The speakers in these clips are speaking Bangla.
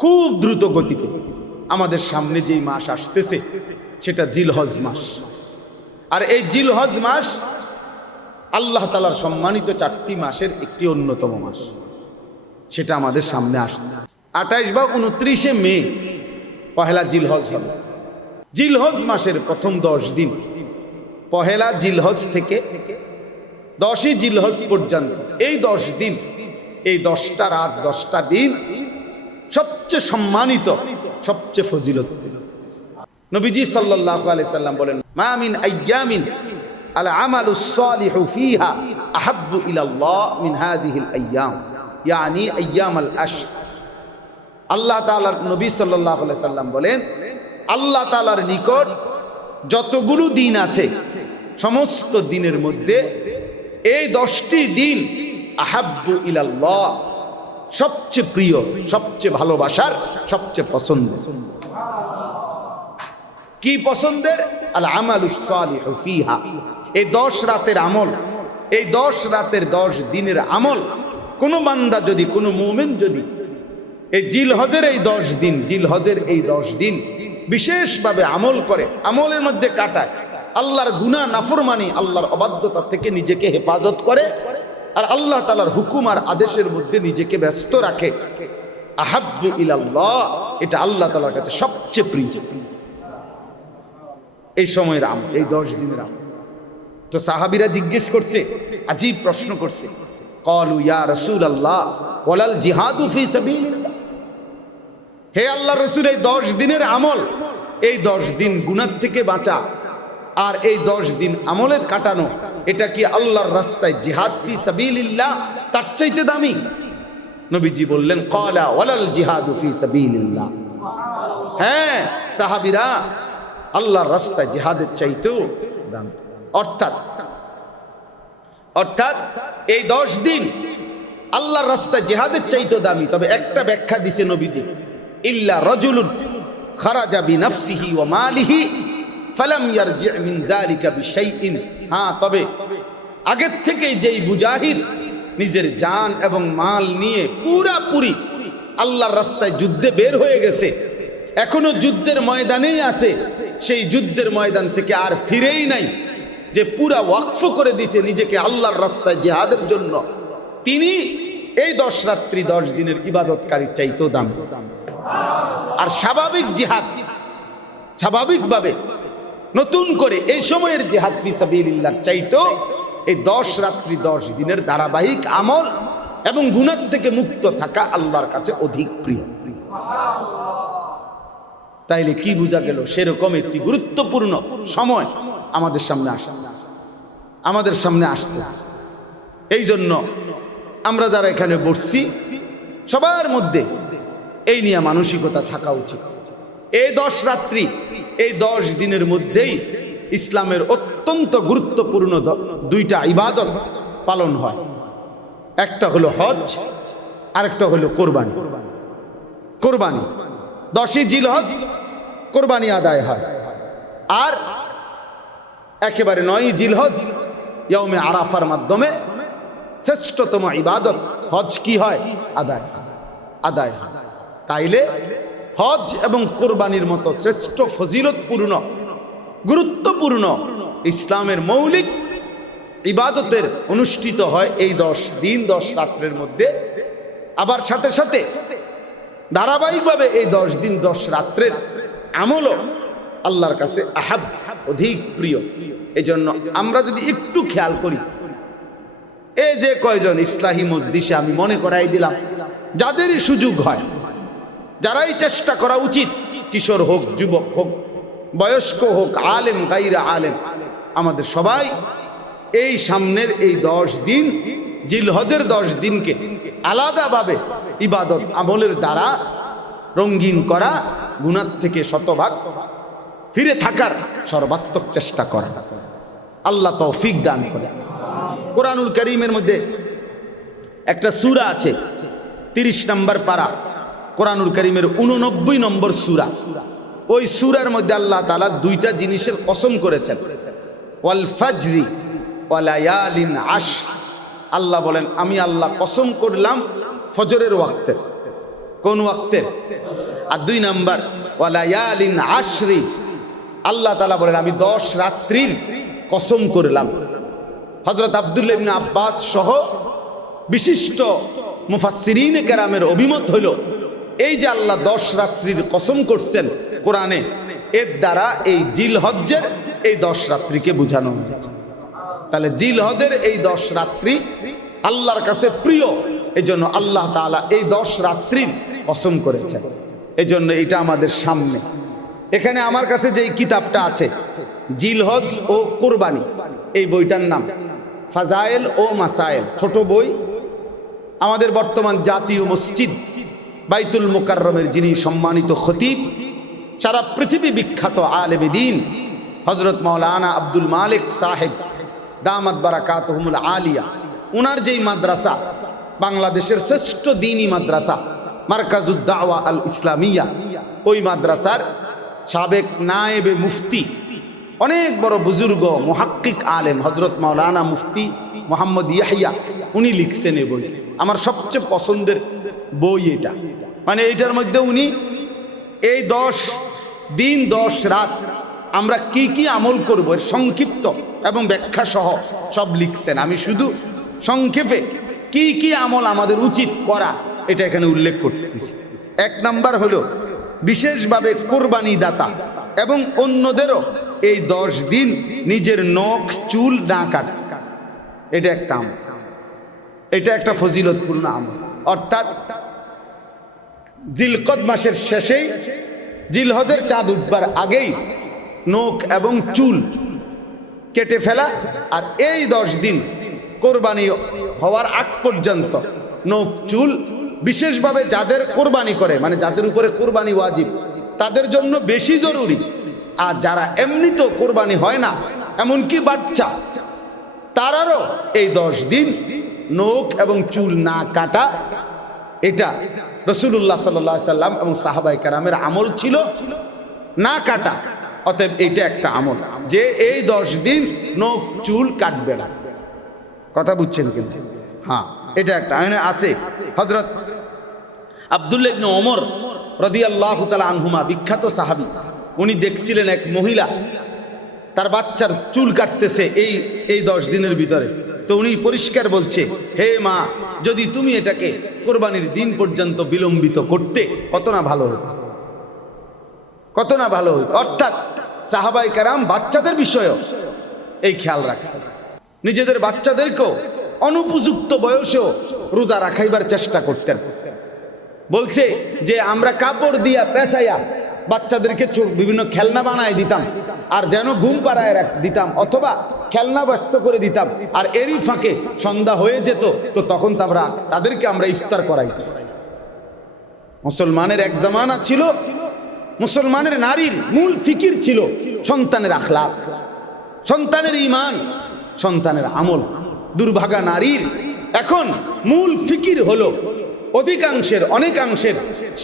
খুব দ্রুত গতিতে আমাদের সামনে যেই মাস আসতেছে, সেটা জিলহজ মাস। আর এই জিলহজ মাস আল্লাহ তালার সম্মানিত চারটি মাসের একটি অন্যতম মাস। সেটা আমাদের সামনে আসতেছে। আঠাইশ বা উনত্রিশে মে, পহেলা জিলহজ হবে। জিলহজ মাসের প্রথম দশ দিন, পহেলা জিলহজ থেকে দশই জিলহজ পর্যন্ত। এই দশ দিন, এই দশটা রাত, দশটা দিন সবচেয়ে সম্মানিত, সবচেয়ে ফজিলত। নবীজি সাল্লাল্লাহু আলাইহি সাল্লাম বলেন, মা মিন আইয়ামিন আল আমালু সালিহু ফিহা আহাব্বু ইলাল্লাহ মিন হাদিহিল আইয়াম। ইয়ানি আইয়াম আল আশ আল্লাহ তাআলার নবী আলাইহি সাল্লাম বলেন, আল্লাহ তাআলার নিকট যতগুলো দিন আছে, সমস্ত দিনের মধ্যে এই দশটি দিন আহাব্বু ইলাল্লাহ সবচেয়ে প্রিয়, সবচেয়ে ভালোবাসার, সবচেয়ে পছন্দের। কি পছন্দের? আল আমাল ফিহা। এই দশ রাতের আমল, এই দশ রাতের দশ দিনের আমল, কোনো বান্দা যদি, কোনো মুমেন যদি, এই জিল হজের এই দশ দিন জিল হজের এই দশ দিন বিশেষভাবে আমল করে, আমলের মধ্যে কাটায়, আল্লাহর গুনা নাফরমানি, আল্লাহর অবাধ্যতা থেকে নিজেকে হেফাজত করে আর আল্লাহ তালার হুকুম আর আদেশের মধ্যে নিজেকে ব্যস্ত রাখে। আহাব্বু ইলাল্লাহ, এটা আল্লাহ তালার কাছে সবচেয়ে প্রিয়। এই সময়ের আম এই দশ দিনের আম তো সাহাবিরা জিজ্ঞেস করছে, আজীব প্রশ্ন করছে, কলু ইয়া রসুল আল্লাহ ওলাল জিহাদু ফি সাবিলিল্লাহ? হে আল্লাহ রসুল, এই দশ দিনের আমল, এই দশ দিন গুনার থেকে বাঁচা। আর এই দশ দিন আমলে কাটানো, এটা কি আল্লাহর রাস্তায় জিহাদ? ফি সাবিলিল্লাহ, তার চাইতে দামি। নবীজি বললেন, কলা ওয়ালাল জিহাদু ফি সাবিলিল্লাহ। হ্যাঁ সাহাবিরা, আল্লাহর রাস্তায় জিহাদের চাইতেও দাম। অর্থাৎ অর্থাৎ, এই দশ দিন আল্লাহর রাস্তায় জিহাদের চাইতেও দামি। তবে একটা ব্যাখ্যা দিছে নবীজি, ইল্লা রজুলুন খারাজা বিনাফসিহি ওয়া মালিহি ফালাম মিন যালিকা বিশাইইন। হ্যাঁ তবে আগের থেকেই যেই মুজাহিদ নিজের জান এবং মাল নিয়ে পুরাপুরি আল্লাহর রাস্তায় যুদ্ধে বের হয়ে গেছে, এখনও যুদ্ধের ময়দানেই আছে, সেই যুদ্ধের ময়দান থেকে আর ফিরেই নাই, যে পুরা ওয়াকফ করে দিছে নিজেকে আল্লাহর রাস্তায় জেহাদের জন্য। তিনি এই দশ রাত্রি, দশ দিনের ইবাদতকারীর চাইতেও দাম। আর স্বাভাবিক জিহাদ স্বাভাবিকভাবে নতুন করে এই সময়ের জেহাদ ফিসাবিল্লার চাইতো এই দশ রাত্রি দশ দিনের ধারাবাহিক আমল এবং গুণার থেকে মুক্ত থাকা আল্লাহর কাছে অধিক প্রিয়। তাইলে কি বোঝা গেল? সেরকম একটি গুরুত্বপূর্ণ সময় আমাদের সামনে আসতেছে। আমাদের সামনে আসতেছে। এই জন্য আমরা যারা এখানে বসছি, সবার মধ্যে এই নিয়ে মানসিকতা থাকা উচিত। এই দশ রাত্রি এই দশ দিনের মধ্যেই ইসলামের অত্যন্ত গুরুত্বপূর্ণ দুইটা ইবাদত পালন হয়। একটা হলো হজ, আরেকটা হলো কোরবানি। কোরবানি। দশই জিলহজ কোরবানি আদায় হয়। আর একেবারে নয় জিলহজ ইয়মে আরাফার মাধ্যমে শ্রেষ্ঠতম ইবাদত হজ কি হয়? আদায় আদায় তাইলে হজ এবং কোরবানির মতো শ্রেষ্ঠ ফজিলতপূর্ণ, গুরুত্বপূর্ণ ইসলামের মৌলিক ইবাদতের অনুষ্ঠিত হয় এই দশ দিন, দশ রাত্রের মধ্যে। আবার সাথে সাথে ধারাবাহিকভাবে এই দশ দিন, দশ রাত্রের আমলও আল্লাহর কাছে আহাব, অধিক প্রিয়। এই জন্য আমরা যদি একটু খেয়াল করি, এই যে কয়জন ইসলাহী মজদিসে আমি মনে করাই দিলাম, যাদেরই সুযোগ হয় যারাই চেষ্টা করা উচিত, কিশোর হোক, যুবক হোক, বয়স্ক হোক, আলেম, গাইরা আলেম, আমাদের সবাই এই সামনের এই দশ দিন, জিলহজের দশ দিনকে আলাদাভাবে ইবাদত আমলের দ্বারা রঙ্গিন করা গুণার থেকে শতভাগ ফিরে থাকার সর্বাত্মক চেষ্টা করা। আল্লাহ তৌফিক দান করে। কোরআনুল করিমের মধ্যে একটা সুরা আছে, তিরিশ নম্বর পারা। কোরআনুল করিমের উননব্বই নম্বর সুরা। ওই সুরার মধ্যে আল্লাহ তালা দুইটা জিনিসের কসম করেছেন। ওয়াল আশ আল্লাহ বলেন, আমি আল্লাহ কসম করলাম ফজরের ওয়াক্তের। কোন ওয়াক্তের? আর দুই নাম্বার ওয়ালায়ালিন আশরি। আল্লাহ তালা বলেন, আমি দশ রাত্রির কসম করলাম। হজরত আবদুল্লাহ আব্বাস সহ বিশিষ্ট মুফাসসিরিন কেরামের অভিমত হইল এই যে আল্লাহ দশ রাত্রির কসম করছেন কোরআনে, এর দ্বারা এই জিল হজ্জের এই দশ রাত্রিকে বোঝানো হয়েছে। তাহলে জিল হজের এই দশ রাত্রি আল্লাহর কাছে প্রিয় এই জন্য আল্লাহ তাআলা এই দশ রাত্রির কসম করেছেন। এই জন্য এটা আমাদের সামনে। এখানে আমার কাছে যেই কিতাবটা আছে জিলহজ ও কোরবানি, এই বইটার নাম। ফাজায়েল ও মাসায়েল, ছোট বই। আমাদের বর্তমান জাতীয় মসজিদ বাইতুল মোকাররমের যিনি সম্মানিত খতিব, সারা পৃথিবী বিখ্যাত আলেম দিন হজরত মৌলানা আব্দুল মালিক সাহেব, দামাত বারাকাতহুমুল আলিয়া, উনার যেই মাদ্রাসা, বাংলাদেশের শ্রেষ্ঠ দিনী মাদ্রাসা, মার্কাজুদ্দাওয়া আল ইসলামিয়া ওই মাদ্রাসার সাবেক নায়েবে মুফতি, অনেক বড় বুজুর্গ, মুহাক্কিক আলেম হজরত মাওলানা মুফতি মোহাম্মদ ইয়াহিয়া, উনি লিখছেন এই বই আমার সবচেয়ে পছন্দের বই এটা। মানে এইটার মধ্যে উনি, এই দশ দিন, দশ রাত আমরা কি কি আমল করব, এর সংক্ষিপ্ত এবং ব্যাখ্যা সহ সব লিখছেন। আমি শুধু সংক্ষেপে কি কি আমল আমাদের উচিত করা, এটা এখানে উল্লেখ করতেছি। এক নাম্বার হলো, বিশেষভাবে কোরবানি দাতা এবং অন্যদেরও এই দশ দিন নিজের নখ, চুল না কাটা। এটা একটা আমল। এটা একটা ফজিলতপূর্ণ আমল। অর্থাৎ জিলকদ মাসের শেষেই জিলহজের চাঁদ উঠবার আগেই নখ এবং চুল কেটে ফেলা আর এই দশ দিন কোরবানি হওয়ার আগ পর্যন্ত নখ, চুল বিশেষভাবে যাদের কোরবানি করে মানে যাদের উপরে কোরবানি ওয়াজিব, তাদের জন্য বেশি জরুরি। আর যারা এমনিতেও কোরবানি হয় না, এমনকি বাচ্চা, তারারও এই দশ দিন নখ এবং চুল না কাটা, এটা রসুল্লাহ সাল্লাহ সাল্লাম এবং সাহাবাই কারামের আমল ছিল না কাটা। অতএব এইটা একটা আমল। যে এই দশ দিন নখ, চুল কাটবে না। কথা বুঝছেন কিন্তু? হ্যাঁ এটা একটা। আছে হজরত আবদুল্লাহ ইবনে ওমর রদিয়াল্লাহু তাআলা আনহুমা, বিখ্যাত সাহাবি। উনি দেখছিলেন এক মহিলা, তার বাচ্চার চুল কাটতেছে এই এই দশ দিনের ভিতরে। তো উনি পরিষ্কার বলছে, হে মা, যদি তুমি এটাকে কোরবানির দিন পর্যন্ত বিলম্বিত করতে, কত না ভালো হতো? কত না ভালো হতো? অর্থাৎ সাহাবাই কারাম বাচ্চাদের বিষয়েও এই খেয়াল রাখছে। নিজেদের বাচ্চাদেরকেও অনুপযুক্ত বয়সেও রোজা রাখাইবার চেষ্টা করতেন। বলছে যে, আমরা কাপড় দিয়া পেঁচাইয়া বাচ্চাদেরকে বিভিন্ন খেলনা বানায় দিতাম। আর যেন ঘুম পাড়ায় রাখ, দিতাম, অথবা খেলনা ব্যস্ত করে দিতাম। আর এরই ফাঁকে সন্ধ্যা হয়ে যেত, তো তখন তো আমরা তাদেরকে আমরা ইফতার করাইতাম মুসলমানের এক জামানা ছিল, মুসলমানের নারীর মূল ফিকির ছিল সন্তানের আখলাপ সন্তানের ইমান সন্তানের আমল। দুর্ভাগা নারীর এখন মূল ফিকির হলো অধিকাংশের, অনেকাংশের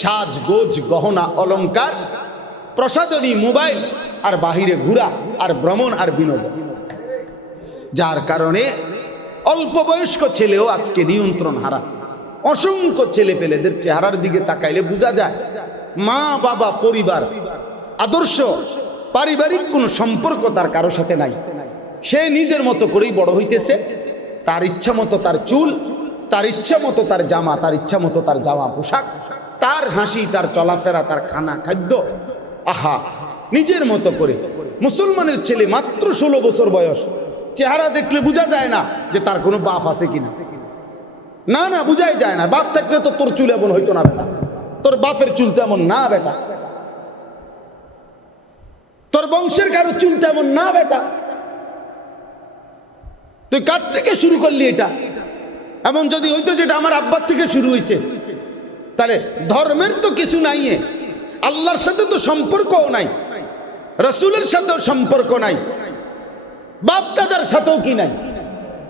সাজ, গোজ, গহনা, অলংকার, প্রসাদনী মোবাইল আর বাহিরে ঘোরা আর ভ্রমণ আর বিনোদন। যার কারণে অল্প বয়স্ক ছেলেও আজকে নিয়ন্ত্রণ হারা। অসংখ্য ছেলে পেলেদের চেহারার দিকে তাকাইলে বোঝা যায়, মা, বাবা, পরিবার, আদর্শ, পারিবারিক কোনো সম্পর্ক তার কারও সাথে নাই। সে নিজের মতো করেই বড় হইতেছে, তার ইচ্ছা মতো তার চুল তার ইচ্ছা মতো তার জামা, তার ইচ্ছা মতো তার জামা, পোশাক, তার হাসি, তার চলাফেরা, তার খানা খাদ্য, আহা, নিজের মতো করে। মুসলমানের ছেলে মাত্র ষোলো বছর বয়স। চেহারা দেখলে বোঝা যায় না যে তার কোনো বাপ আছে কিনা। না না, বুঝাই যায় না। বাপ থাকলে তো তোর চুল এমন হইতো না বেটা। তোর বাপের চুল তেমন না বেটা। তোর বংশের কারও চুল তেমন না বেটা। তুই কার থেকে শুরু করলি এটা? এমন যদি হইতো যেটা আমার আব্বার থেকে শুরু হয়েছে তাহলে ধর্মের তো কিছু নাই। আল্লাহর সাথে তো সম্পর্কও নাই, রসুলের সাথেও সম্পর্ক নাই, বাপ দাদার সাথেও কি নাই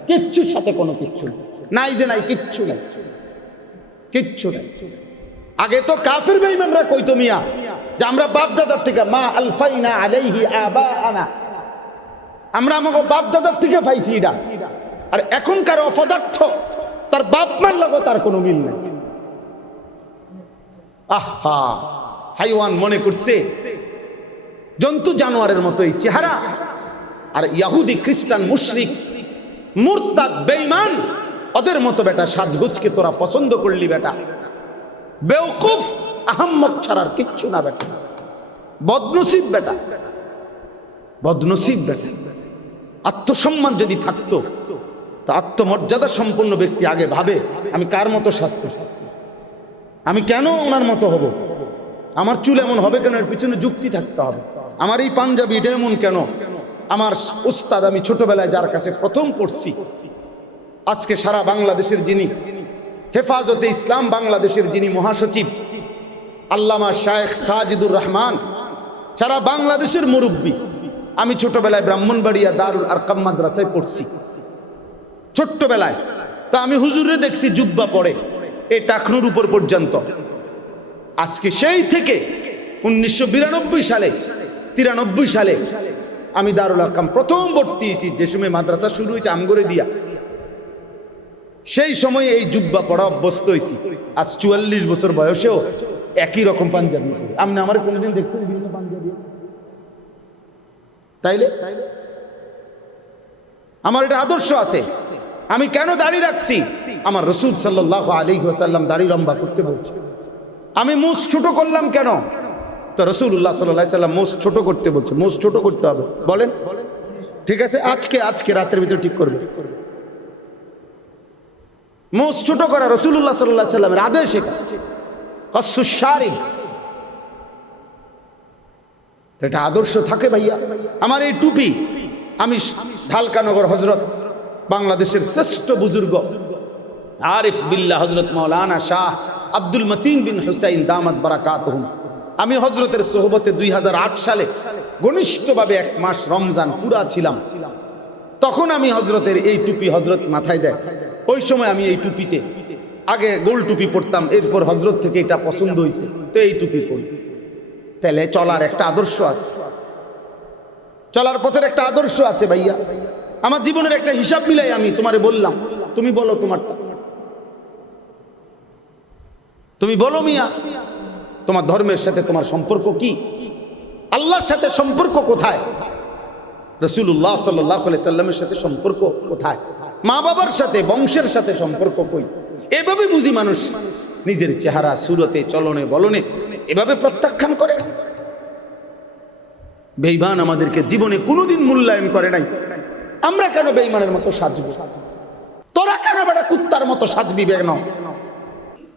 কিচ্ছুর সাথে কোনো কিচ্ছু নেই। যে নাই, কিচ্ছু নাই কিচ্ছু নাই আগে তো কাফের বেঈমানরা কইতো মিয়া, যে আমরা বাপ দাদার থেকে, মা আলফাই আলফাইনা আলাইহি আবা আনা আমরা আমাকে বাপ দাদার থেকে পাইছি এটা আর এখনকার অপদার্থ তার বাপ মার লগো তার কোনো মিল নাই। আহা, হাইওয়ান মনে করছে, জন্তু জানোয়ারের মতো এই চেহারা। আর ইয়াহুদি, খ্রিস্টান, মুশরিক, মুরতাদ, বেঈমান, ওদের মতো বেটা সাজগুজকে তোরা পছন্দ করলি বেটা। বেওকুফ, আহম্মক ছাড়ার কিচ্ছু না বেটা। বদনসিব বেটা। বদনসিব বেটা। আত্মসম্মান যদি থাকতো তো আত্মমর্যাদা সম্পন্ন ব্যক্তি আগে ভাবে, আমি কার মতো শাস্তি? আমি কেন ওনার মতো হব? আমার চুল এমন হবে কেন? এর পিছনে যুক্তি থাকতে হবে। আমার এই পাঞ্জাবি, এটা এমন কেন? আমার উস্তাদ, আমি ছোটবেলায় যার কাছে প্রথম পড়ছি, আজকে সারা বাংলাদেশের যিনি হেফাজতে ইসলাম, বাংলাদেশের যিনি মহাসচিব, আল্লামা শায়েখ সাজিদুর রহমান, সারা বাংলাদেশের মুরব্বী। আমি ছোটবেলায় ব্রাহ্মণবাড়িয়া দারুল আরকাম মাদ্রাসায় পড়ছি। ছোট্টবেলায়। তা আমি হুজুরে দেখছি জুব্বা পড়ে, এই টাকনুর উপর পর্যন্ত। আজকে সেই থেকে উনিশশো বিরানব্বই সালে, তিরানব্বই সালে আমি দারুল আরকাম প্রথম ভর্তি হয়েছি, যে সময় মাদ্রাসা শুরু হয়েছে আমগরে দিয়া। সেই সময় এই জুব্বা পড়া অভ্যস্ত হয়েছি। আজ চুয়াল্লিশ বছর বয়সেও একই রকম পাঞ্জাবি পরি। আপনি আমার কোনোদিন দেখছেন বিভিন্ন পাঞ্জাবি? তাইলে? আমার এটা আদর্শ আছে। আমি কেন দাড়ি রাখছি? আমার রসুল সাল্লাহ আলী ওসাল্লাম দাড়ি লম্বা করতে বলছে। আমি মুস ছোট করলাম কেন? তো রসুল্লাহ সাল্লাহ সাল্লাম মোস ছোট করতে বলছে। মোস ছোট করতে হবে। বলেন। ঠিক আছে? আজকে আজকে, রাতের ভিতরে ঠিক করবে। মোস ছোট করা রসুল্লাহ সাল্লাহ সাল্লামের আদেশ এটা। আদর্শ থাকে ভাইয়া। আমার এই টুপি আমি ঢালকানগর হজরত বাংলাদেশের শ্রেষ্ঠ বুজুর্গ। আরিফ বিল্লা হজরত মৌলানা শাহ আব্দুল মতিন বিন হুসাইন দামাত বারাকাত আমি হজরতের সোহবতে দুই সালে ঘনিষ্ঠভাবে এক মাস রমজান পুরা ছিলাম। তখন আমি হজরতের এই টুপি হজরত মাথায় দেয়। ওই সময় আমি এই টুপিতে আগে গোল টুপি পরতাম, এরপর হজরত থেকে এটা পছন্দ হয়েছে তো এই টুপি পরি। তাহলে চলার একটা আদর্শ আছে। চলার পথের একটা আদর্শ আছে ভাইয়া। আমার জীবনের একটা হিসাব মিলাই আমি তোমারে বললাম। তুমি বলো তোমারটা। তুমি বলো মিয়া, তোমার ধর্মের সাথে তোমার সম্পর্ক কি? আল্লাহর সাথে সম্পর্ক কোথায়? রসুল্লাহ সাল্লাহ সাল্লামের সাথে সম্পর্ক কোথায়? মা বাবার সাথে, বংশের সাথে সম্পর্ক কই? এভাবে বুঝি মানুষ নিজের চেহারা, সুরতে, চলনে, বলনে এভাবে প্রত্যাখ্যান করে। বেইমান আমাদেরকে জীবনে কোনোদিন মূল্যায়ন করে নাই। আমরা কেন বেইমানের মতো সাজবো? তোরা কেন বেটা কুত্তার মতো সাজবি বেগ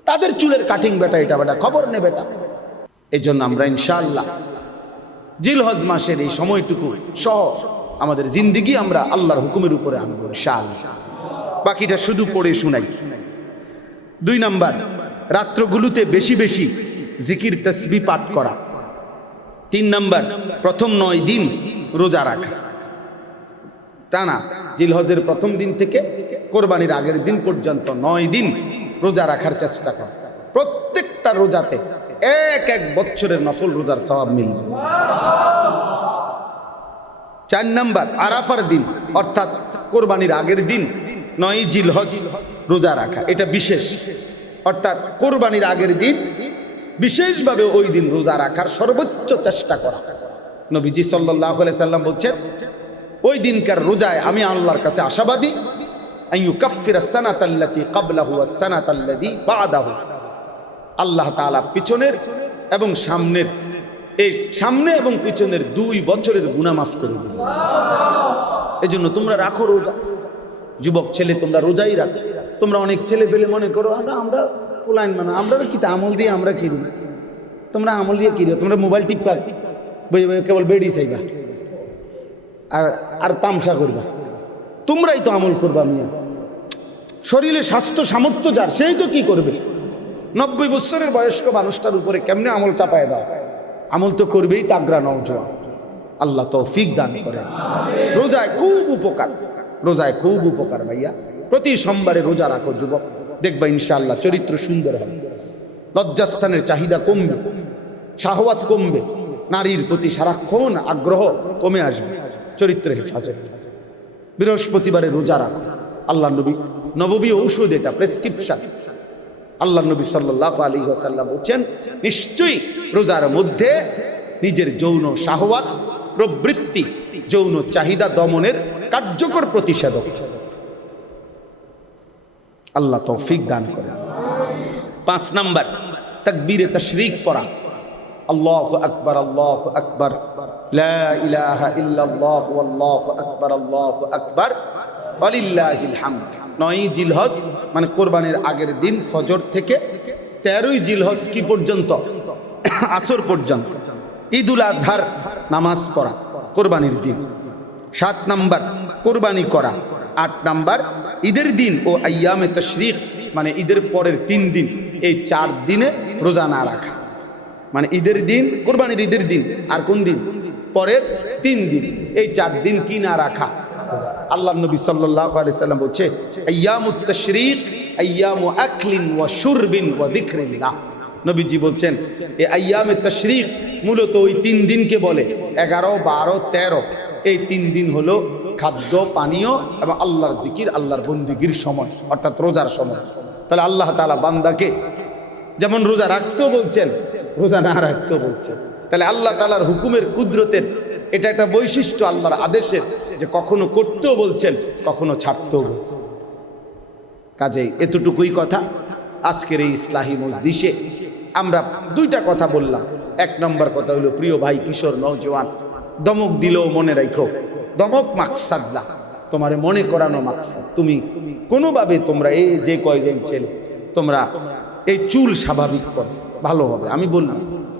তাদের চুলের কাটিং বেটা এটা বেটা, খবর নে বেটা। এই জন্য আমরা ইনশাআল্লাহ জিলহজ মাসের এই সময়টুকু সহ আমাদের জিন্দিগি আমরা আল্লাহর হুকুমের উপরে আনব ইনশাআল্লাহ। বাকিটা শুধু পড়ে শুনাই। দুই নাম্বার, রাত্রগুলোতে বেশি বেশি জিকির, তসবি পাঠ করা। তিন নাম্বার, প্রথম নয় দিন রোজা রাখা। টানা জিলহজের প্রথম দিন থেকে কোরবানির আগের দিন পর্যন্ত নয় দিন রোজা রাখার চেষ্টা করা। প্রত্যেকটা রোজাতে এক এক বছরের নফল রোজার স্বভাব মিলবে চার নাম্বার, আরাফার দিন, অর্থাৎ কোরবানির আগের দিন নয় জিলহজ রোজা রাখা। এটা বিশেষ। অর্থাৎ কোরবানির আগের দিন বিশেষভাবে ওই দিন রোজা রাখার সর্বোচ্চ চেষ্টা করা। নবীজি সাল্লাহ সাল্লাম বলছেন ওই দিনকার রোজায় আমি আল্লাহর কাছে আশাবাদী আইয়ু কাফির সানাতাল্লাতি কাবলাহু সানাতাল্লাদি বাদাহু। আল্লাহ তাআলা পিছনের এবং সামনের, এই সামনে এবং পিছনের দুই বছরের গুনাহ মাফ করে দিলেন এই জন্য তোমরা রাখো রোজা। যুবক ছেলে, তোমরা রোজাই রাখো। তোমরা অনেক ছেলে পেলে মনে করো, আমরা আমরা পোলাইন মানে আমরা কি আমল দিয়ে আমরা কিনি তোমরা আমল দিয়ে কিনো তোমরা মোবাইল টিপা বই কেবল বেড়ি চাইবা। আর আর তামসা করবা। তোমরাই তো আমল করবা মিয়া। শরীরে স্বাস্থ্য সামর্থ্য যার, সেই তো কি করবে? নব্বই বছরের বয়স্ক মানুষটার উপরে কেমনে আমল চাপায় দাও? আমল তো করবেই তাগরা নওজোয়ান আল্লাহ তৌফিক দান করেন। রোজায় খুব উপকার। রোজায় খুব উপকার ভাইয়া। প্রতি সোমবারে রোজা রাখো যুবক। দেখবা ইনশাআল্লাহ চরিত্র সুন্দর হবে। লজ্জাস্থানের চাহিদা কমবে। শাহওয়াত কমবে। নারীর প্রতি সারাক্ষণ আগ্রহ কমে আসবে। চরিত্র হেফাজত। বৃহস্পতিবারে রোজা রাখো। আল্লাহ নবী নববী ঔষধ এটা, প্রেসক্রিপশন। আল্লাহ নবী সাল্লাহ আলী আসাল্লাম বলছেন, নিশ্চয়ই রোজার মধ্যে নিজের যৌন শাহওয়াত, প্রবৃত্তি, যৌন চাহিদা দমনের কার্যকর প্রতিষেধক। আল্লাহ তৌফিক দান করে পাঁচ নাম্বার, তাকবীরে তশরিক করা আল্লাহ আকবর আল্লাহ আকবর। আল্লাহু আকবার আল্লাহু আকবার। ওয়ালিল্লাহিল হামদ। নয় জিলহজ মানে কোরবানির আগের দিন ফজর থেকে তেরোই জিলহজ কি পর্যন্ত? আসর পর্যন্ত। ঈদুল আজহার নামাজ পড়া, কোরবানির দিন। সাত নাম্বার, কোরবানি করা। আট নাম্বার, ঈদের দিন ও আয়ামে তশরিক মানে ঈদের পরের তিন দিন, এই চার দিনে রোজা না রাখা। মানে ঈদের দিন, কোরবানির ঈদের দিন, আর কোন দিন? পরের তিন দিন। এই চার দিন কি না রাখা? আল্লাহ নবী সাল্লাহ সাল্লাম বলছে দিকরিল্লাহ নবীজি বলছেন এই আয়ামে তশরিক মূলত ওই তিন দিনকে বলে, এগারো, বারো, তেরো। এই তিন দিন হলো খাদ্য, পানীয় এবং আল্লাহর জিকির, আল্লাহর বন্দিগির সময়, অর্থাৎ রোজার সময়। তাহলে আল্লাহ তালা বান্দাকে যেমন রোজা রাখতেও বলছেন, রোজা না রাখতেও বলছেন। তাহলে আল্লাহ তালার হুকুমের কুদরতের এটা একটা বৈশিষ্ট্য আল্লাহর আদেশের যে কখনো করতেও বলছেন, কখনো ছাড়তেও বলছেন। কাজেই এতটুকুই কথা। আজকের এই ইসলাহী মজদিসে আমরা দুইটা কথা বললাম। এক নম্বর কথা হলো, প্রিয় ভাই কিশোর নৌজওয়ান দমক দিলেও মনে রাখো দমক মাকসাদ না, তোমার মনে করানো মাকসাদ। তুমি কোনোভাবে তোমরা এই যে কয়জন ছেলে, তোমরা এই চুল স্বাভাবিক করে ভালো হবে। আমি বললাম